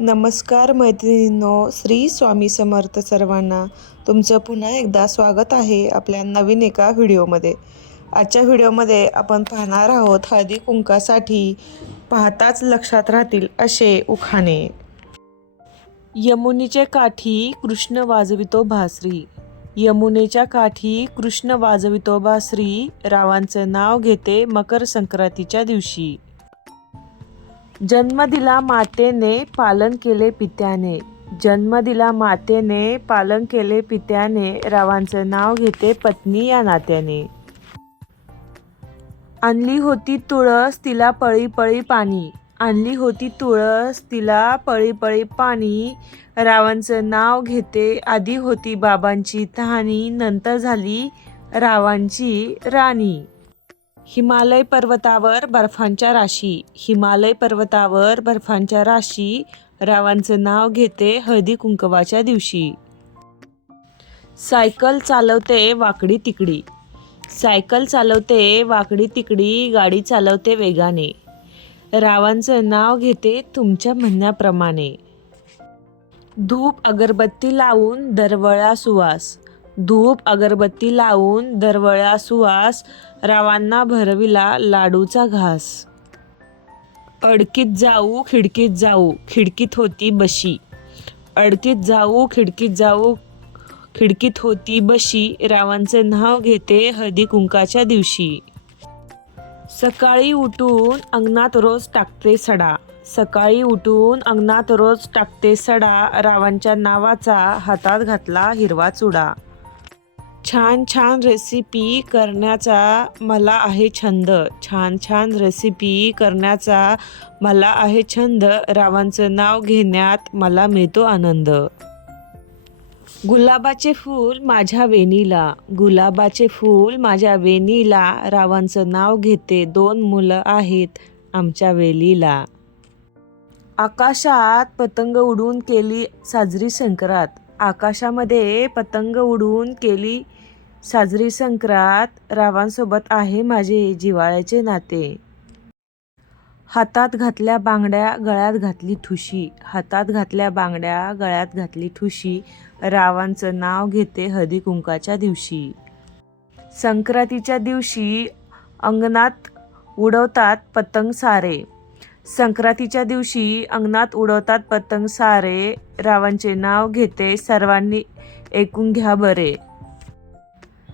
नमस्कार मैत्रिणींनो श्री स्वामी समर्थ सर्वांना तुमचं पुन्हा एकदा स्वागत आहे आपल्या नवीन एका व्हिडिओमध्ये. आजच्या व्हिडिओमध्ये आपण पाहणार आहोत हळदी कुंकासाठी पाहताच लक्षात राहतील असे उखाणे. यमुनेच्या काठी कृष्ण वाजवितो भासरी. यमुनेच्या काठी कृष्ण वाजवितो भासरी. रावांचं नाव घेते मकर संक्रांतीच्या दिवशी. जन्म दिला मातेने पालन केले पित्याने. जन्म दिला मातेने पालन केले पित्याने. रावांचं नाव घेते पत्नी या नात्याने. आणली होती तुळस तिला पळी पळी पाणी. आणली होती तुळस तिला पळी पळी पाणी. रावांचं नाव घेते आधी होती बाबांची तहानी नंतर झाली रावांची राणी. हिमालय पर्वतावर बर्फांच्या राशी. हिमालय पर्वतावर बर्फांच्या राशी. रावांचं नाव घेते हळदी कुंकवाच्या दिवशी. सायकल चालवते वाकडी तिकडी. सायकल चालवते वाकडी तिकडी गाडी चालवते वेगाने. रावांचं नाव घेते तुमच्या म्हणण्याप्रमाणे. धूप अगरबत्ती लावून दरवळा सुवास. धूप अगरबत्ती लावून दरवळा सुवास रावांना भरविला लाडूचा घास. अडकीत जाऊ खिडकीत जाऊ खिडकीत होती बशी. अडकीत जाऊ खिडकीत जाऊ खिडकीत होती बशी रावांचे नाव घेते हळदी कुंकाच्या दिवशी. सकाळी उठून अंगणात रोज टाकते सडा. सकाळी उठून अंगणात रोज टाकते सडा रावांच्या नावाचा हातात घातला हिरवा चुडा. छान छान रेसिपी करण्याचा मला आहे छंद. छान छान रेसिपी करण्याचा मला आहे छंद. रावांचं नाव घेण्यात मला मिळतो आनंद. गुलाबाचे फूल माझ्या वेणीला. गुलाबाचे फूल माझ्या वेणीला. रावांचं नाव घेते दोन मुलं आहेत आमच्या वेलीला. आकाशात पतंग उडून केली साजरी संक्रांत. आकाशामध्ये पतंग उडून केली साजरी संक्रात रावांसोबत आहे माझे जिव्हाळ्याचे नाते. हातात घातल्या बांगड्या गळ्यात घातली ठुशी. हातात घातल्या बांगड्या गळ्यात घातली ठुशी. रावांचं नाव घेते हळदी कुंकाच्या दिवशी. संक्रांतीच्या दिवशी अंगणात उडवतात पतंग सारे. संक्रांतीच्या दिवशी अंगणात उडवतात पतंग सारे. रावांचे नाव घेते सर्वांनी ऐकून घ्या बरे.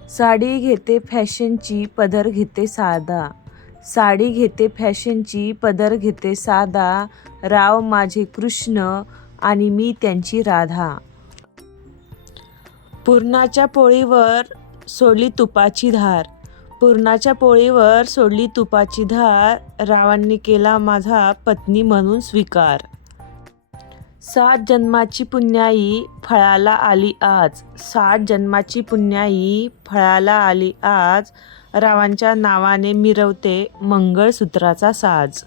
साडी घेते फॅशनची पदर घेते साधा. साडी घेते फॅशनची पदर घेते साधा. राव माझे कृष्ण आणि मी त्यांची राधा. पुरणाच्या पोळीवर सोडली तुपाची धार. पुरणाच्या पोळीवर सोडली तुपाची धार. रावांनी केला माझा पत्नी म्हणून स्वीकार. सात जन्माची पुण्याई फळाला आली आज. सात जन्माची पुण्याई फळाला आली आज. रावांच्या नावाने मिरवते मंगळसूत्राचा साज.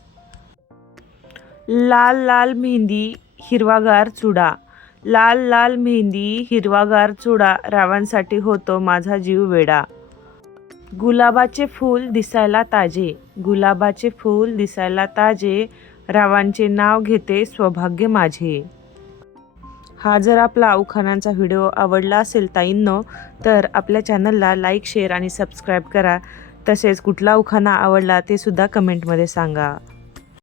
लाल लाल मेहंदी हिरवागार चुडा. लाल लाल मेहंदी हिरवागार चुडा रावांसाठी होतो माझा जीव वेडा. गुलाबाचे फूल दिसायला ताजे. गुलाबाचे फूल दिसायला ताजे. रावांचे नाव घेते सौभाग्य माझे. हा जर आपला उखाणांचा व्हिडिओ आवडला असेल ताईंनो तर आपल्या चॅनलला लाईक शेअर आणि सबस्क्राईब करा. तसेच कुठला उखाणा आवडला ते सुद्धा कमेंटमध्ये सांगा.